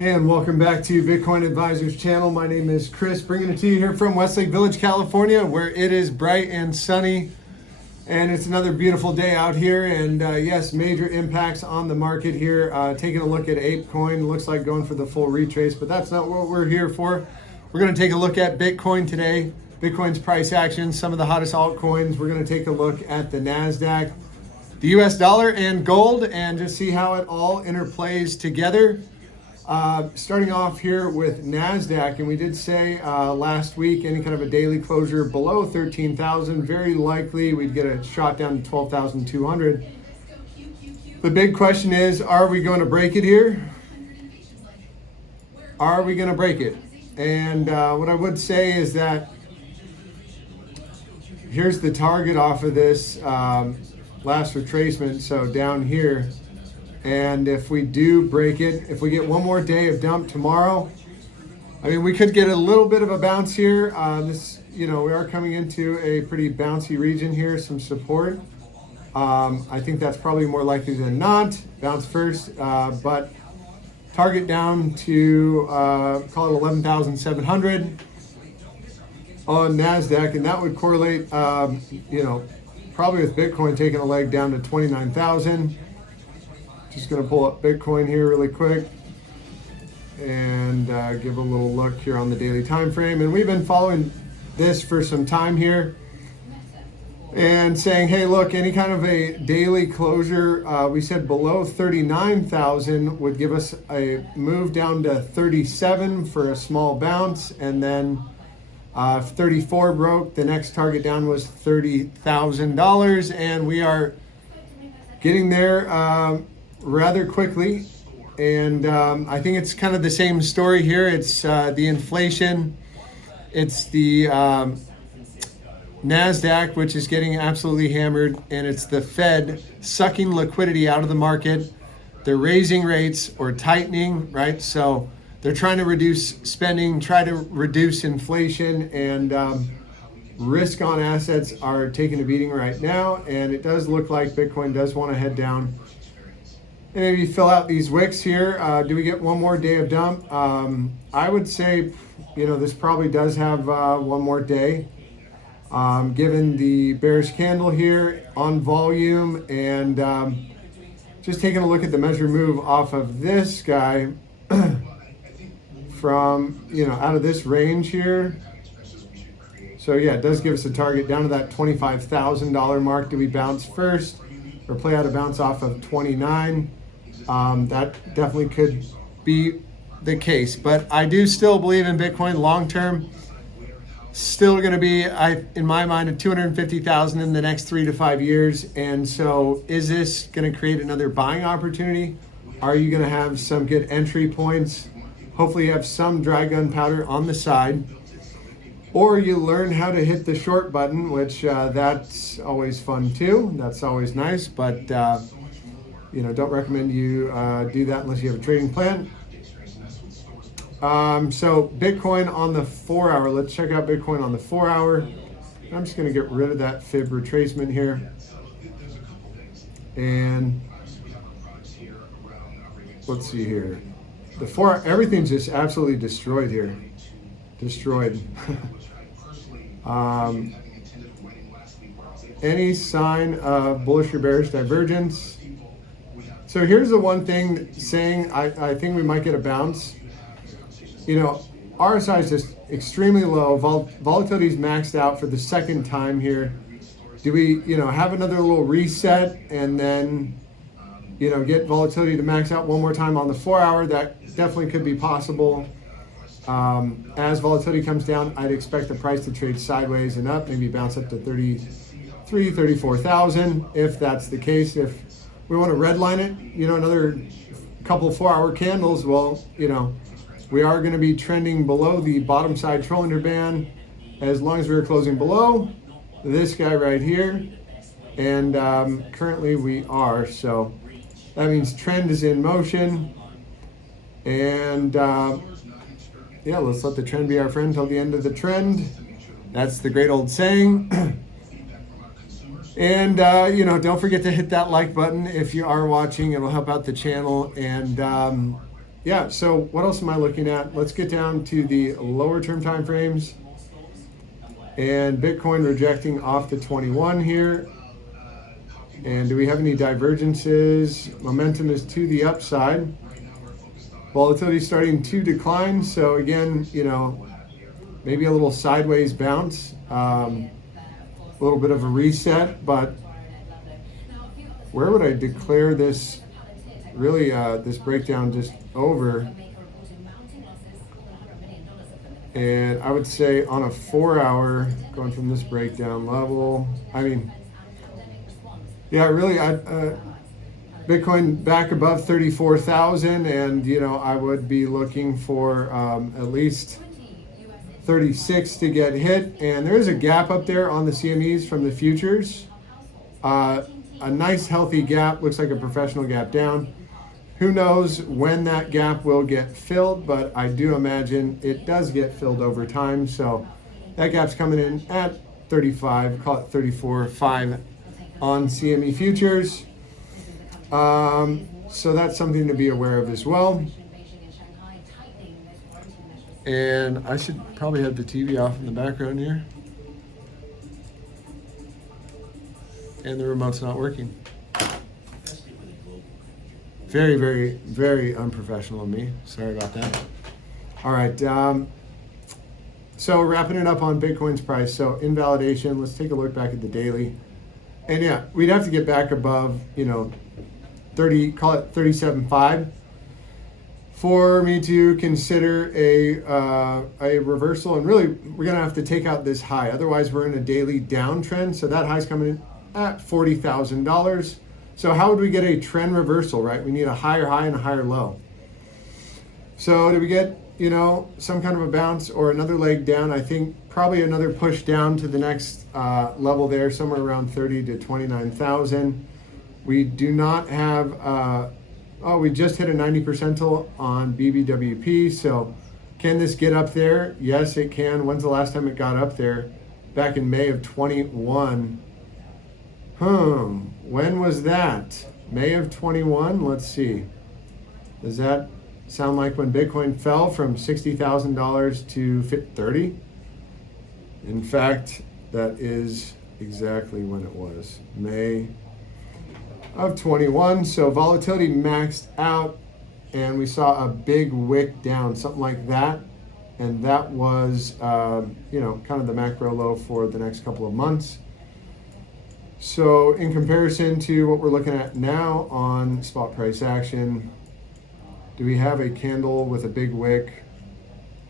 And welcome back to Bitcoin Advisors channel. My name is Chris, bringing it to you here from Westlake Village, California, where it is bright and sunny. And it's another beautiful day out here. And yes, major impacts on the market here. Taking a look at ApeCoin, looks like going for the full retrace, but that's not what we're here for. We're going to take a look at Bitcoin today, Bitcoin's price action, some of the hottest altcoins. We're going to take a look at the Nasdaq, the US dollar, and gold, and just see how it all interplays together. Starting off here with Nasdaq, and we did say last week any kind of a daily closure below 13,000, very likely we'd get a shot down to 12,200. The big question is, are we going to break it here? Are we going to break it? And what I would say is that here's the target off of this last retracement, so down here. And if we do break it, if we get one more day of dump tomorrow, I mean, we could get a little bit of a bounce here. We are coming into a pretty bouncy region here, some support. I think that's probably more likely than not. Bounce first, but target down to call it 11,700 on Nasdaq, and that would correlate, probably with Bitcoin taking a leg down to 29,000. Just going to pull up Bitcoin here really quick and give a little look here on the daily time frame. And we've been following this for some time here and saying, hey, look, any kind of a daily closure, we said below 39,000 would give us a move down to 37 for a small bounce. And then if 34 broke, the next target down was $30,000. And we are getting there rather quickly, and I think it's kind of the same story here. It's the inflation, it's the Nasdaq, which is getting absolutely hammered, and it's the Fed sucking liquidity out of the market. They're raising rates or tightening, right? So they're trying to reduce spending, try to reduce inflation, and risk on assets are taking a beating right now, and it does look like Bitcoin does want to head down and maybe fill out these wicks here. Do we get one more day of dump? I would say, this probably does have one more day, given the bearish candle here on volume, and just taking a look at the measure move off of this guy from, out of this range here. So yeah, it does give us a target down to that $25,000 mark. Do we bounce first or play out a bounce off of 29? That definitely could be the case, but I do still believe in Bitcoin long term. Still going to be, in my mind, at 250,000 in the next 3 to 5 years. And so, is this going to create another buying opportunity? Are you going to have some good entry points? Hopefully, you have some dry gunpowder on the side, or you learn how to hit the short button, which that's always fun too. That's always nice, but don't recommend you do that unless you have a trading plan. So Bitcoin on the 4 hour, let's check out Bitcoin on the 4 hour. I'm just going to get rid of that fib retracement here. And let's see here. The 4 hour, everything's just absolutely destroyed here. Destroyed. Any sign of bullish or bearish divergence? So here's the one thing saying I think we might get a bounce. RSI is just extremely low. Volatility is maxed out for the second time here. Do we, have another little reset and then, get volatility to max out one more time on the 4 hour? That definitely could be possible. As volatility comes down, I'd expect the price to trade sideways and up, maybe bounce up to 34,000 if that's the case. If we want to redline it, another couple 4 hour candles, well, we are going to be trending below the bottom side Trollinger band as long as we're closing below this guy right here. And currently we are, so that means trend is in motion. And let's let the trend be our friend till the end of the trend. That's the great old saying. And, don't forget to hit that like button if you are watching. It'll help out the channel. And yeah, so what else am I looking at? Let's get down to the lower term time frames. And Bitcoin rejecting off the 21 here. And do we have any divergences? Momentum is to the upside. Volatility starting to decline. So again, you know, maybe a little sideways bounce, a little bit of a reset, but where would I declare this really this breakdown just over? And I would say on a 4 hour, going from this breakdown level, I mean, yeah, really, Bitcoin back above 34,000, and you know, I would be looking for at least 36 to get hit. And there is a gap up there on the CMEs from the futures. A nice healthy gap, looks like a professional gap down. Who knows when that gap will get filled, but I do imagine it does get filled over time. So that gap's coming in at 35, call it 34.5 on CME futures. So that's something to be aware of as well. And I should probably have the TV off in the background here. And the remote's not working. Very, very, very unprofessional of me. Sorry about that. All right. So wrapping it up on Bitcoin's price. So invalidation, let's take a look back at the daily. And yeah, we'd have to get back above, you know, 30, call it 37.5 for me to consider a reversal. And really, we're going to have to take out this high. Otherwise, we're in a daily downtrend. So that high's coming in at $40,000. So how would we get a trend reversal, right? We need a higher high and a higher low. So do we get, you know, some kind of a bounce or another leg down? I think probably another push down to the next level there, somewhere around 30 to 29,000. We do not have, we just hit a 90 percentile on BBWP. So can this get up there? Yes, it can. When's the last time it got up there? Back in May of 21. When was that? May of 21? Let's see. Does that sound like when Bitcoin fell from $60,000 to 30? In fact, that is exactly when it was. May of 21. So volatility maxed out and we saw a big wick down, something like that. And that was, you know, kind of the macro low for the next couple of months. So in comparison to what we're looking at now on spot price action, do we have a candle with a big wick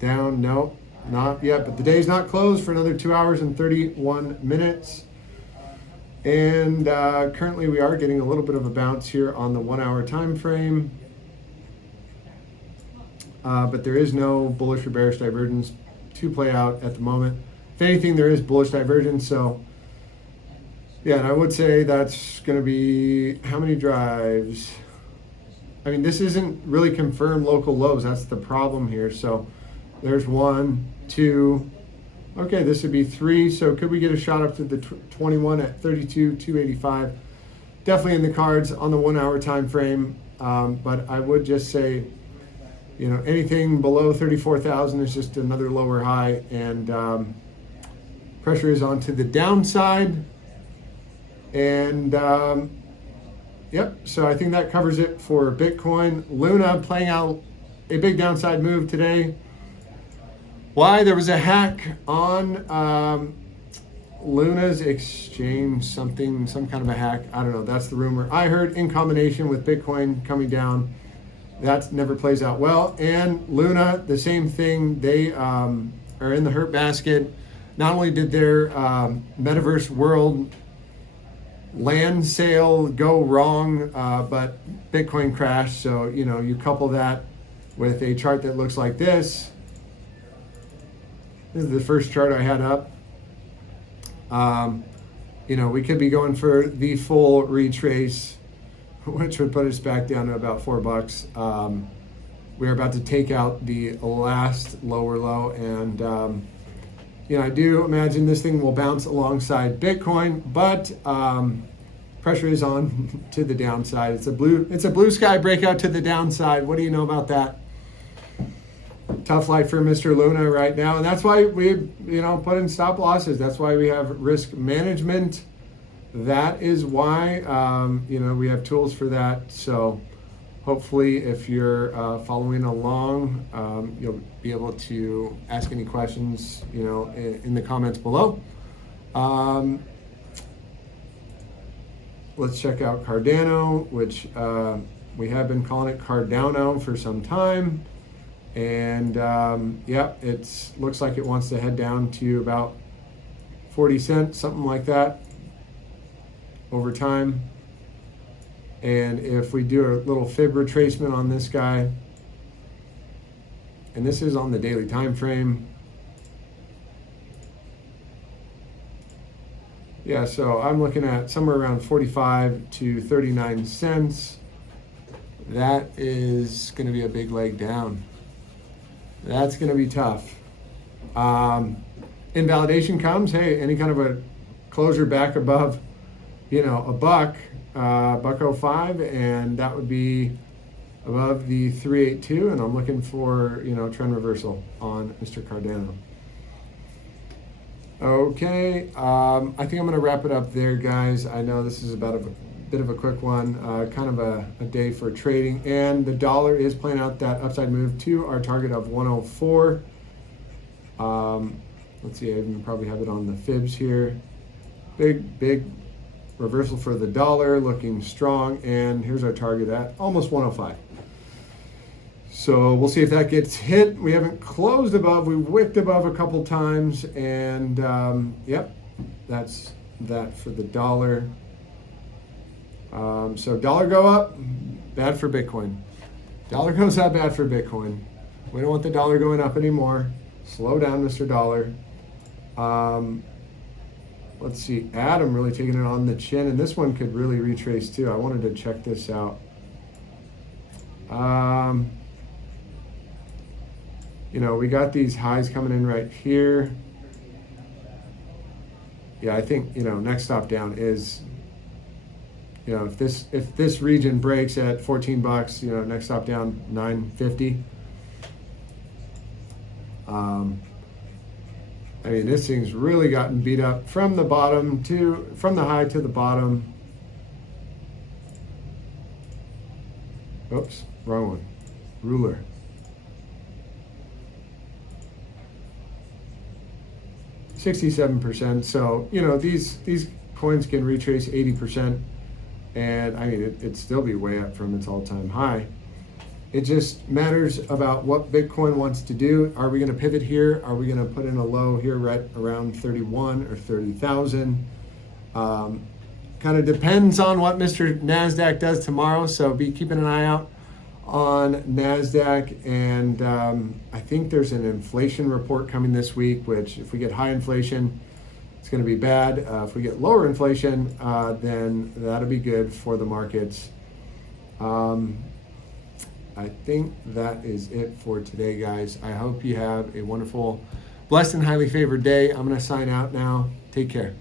down? No, not yet, but the day's not closed for another 2 hours and 31 minutes. And currently we are getting a little bit of a bounce here on the 1 hour time frame. But there is no bullish or bearish divergence to play out at the moment. If anything, there is bullish divergence. So yeah, and I would say that's going to be how many drives? I mean, this isn't really confirmed local lows. That's the problem here. So there's 1, 2. Okay, this would be 3. So could we get a shot up to the 21 at 32,285? Definitely in the cards on the 1 hour time frame. But I would just say, you know, anything below 34,000 is just another lower high, and pressure is on to the downside. And yep, so I think that covers it for Bitcoin. Luna playing out a big downside move today. Why? There was a hack on Luna's exchange, some kind of a hack. I don't know. That's the rumor I heard, in combination with Bitcoin coming down. That never plays out well. And Luna, the same thing. They are in the hurt basket. Not only did their metaverse world land sale go wrong, but Bitcoin crashed. So, you know, you couple that with a chart that looks like this. This is the first chart I had up. You know, we could be going for the full retrace, which would put us back down to about $4. We're about to take out the last lower low, and you know, I do imagine this thing will bounce alongside Bitcoin, but pressure is on to the downside. It's a blue sky breakout to the downside. What do you know about that? tough life for Mr. Luna right now, and that's why we, put in stop losses. That's why we have risk management. That is why, we have tools for that. So hopefully if you're following along, you'll be able to ask any questions, in the comments below. Let's check out Cardano, which we have been calling it Cardano for some time. And it looks like it wants to head down to about 40 cents, something like that, over time. And if we do a little fib retracement on this guy, and this is on the daily time frame. Yeah, so I'm looking at somewhere around 45 to 39 cents. That is going to be a big leg down. That's going to be tough. Invalidation comes, hey, any kind of a closure back above, a buck, $1.05, and that would be above the 382, and I'm looking for, trend reversal on Mr. Cardano. Okay, I think I'm going to wrap it up there, guys. I know this is about a bit of a quick one, kind of a day for trading, and the dollar is playing out that upside move to our target of 104. Let's see, I even probably have it on the fibs here. Big reversal for the dollar, looking strong, and here's our target at almost 105. So we'll see if that gets hit. We haven't closed above, we wicked above a couple times, and yep, that's that for the dollar. So dollar go up, bad for Bitcoin. Dollar goes up, bad for Bitcoin. We don't want the dollar going up anymore. Slow down, Mr. Dollar. Let's see, Adam really taking it on the chin, and this one could really retrace too. I wanted to check this out. We got these highs coming in right here. Yeah, I think, next stop down is, if this region breaks at 14 bucks, next stop down 950. This thing's really gotten beat up from the high to the bottom. Oops, wrong one. Ruler. 67%. So, these coins can retrace 80%. And it'd still be way up from its all-time high. It just matters about what Bitcoin wants to do. Are we going to pivot here? Are we going to put in a low here right around 31 or 30,000? Kind of depends on what Mr. Nasdaq does tomorrow. So be keeping an eye out on Nasdaq. And I think there's an inflation report coming this week, which if we get high inflation, it's going to be bad. If we get lower inflation, then that'll be good for the markets. I think that is it for today, guys. I hope you have a wonderful, blessed, and highly favored day. I'm going to sign out now. Take care.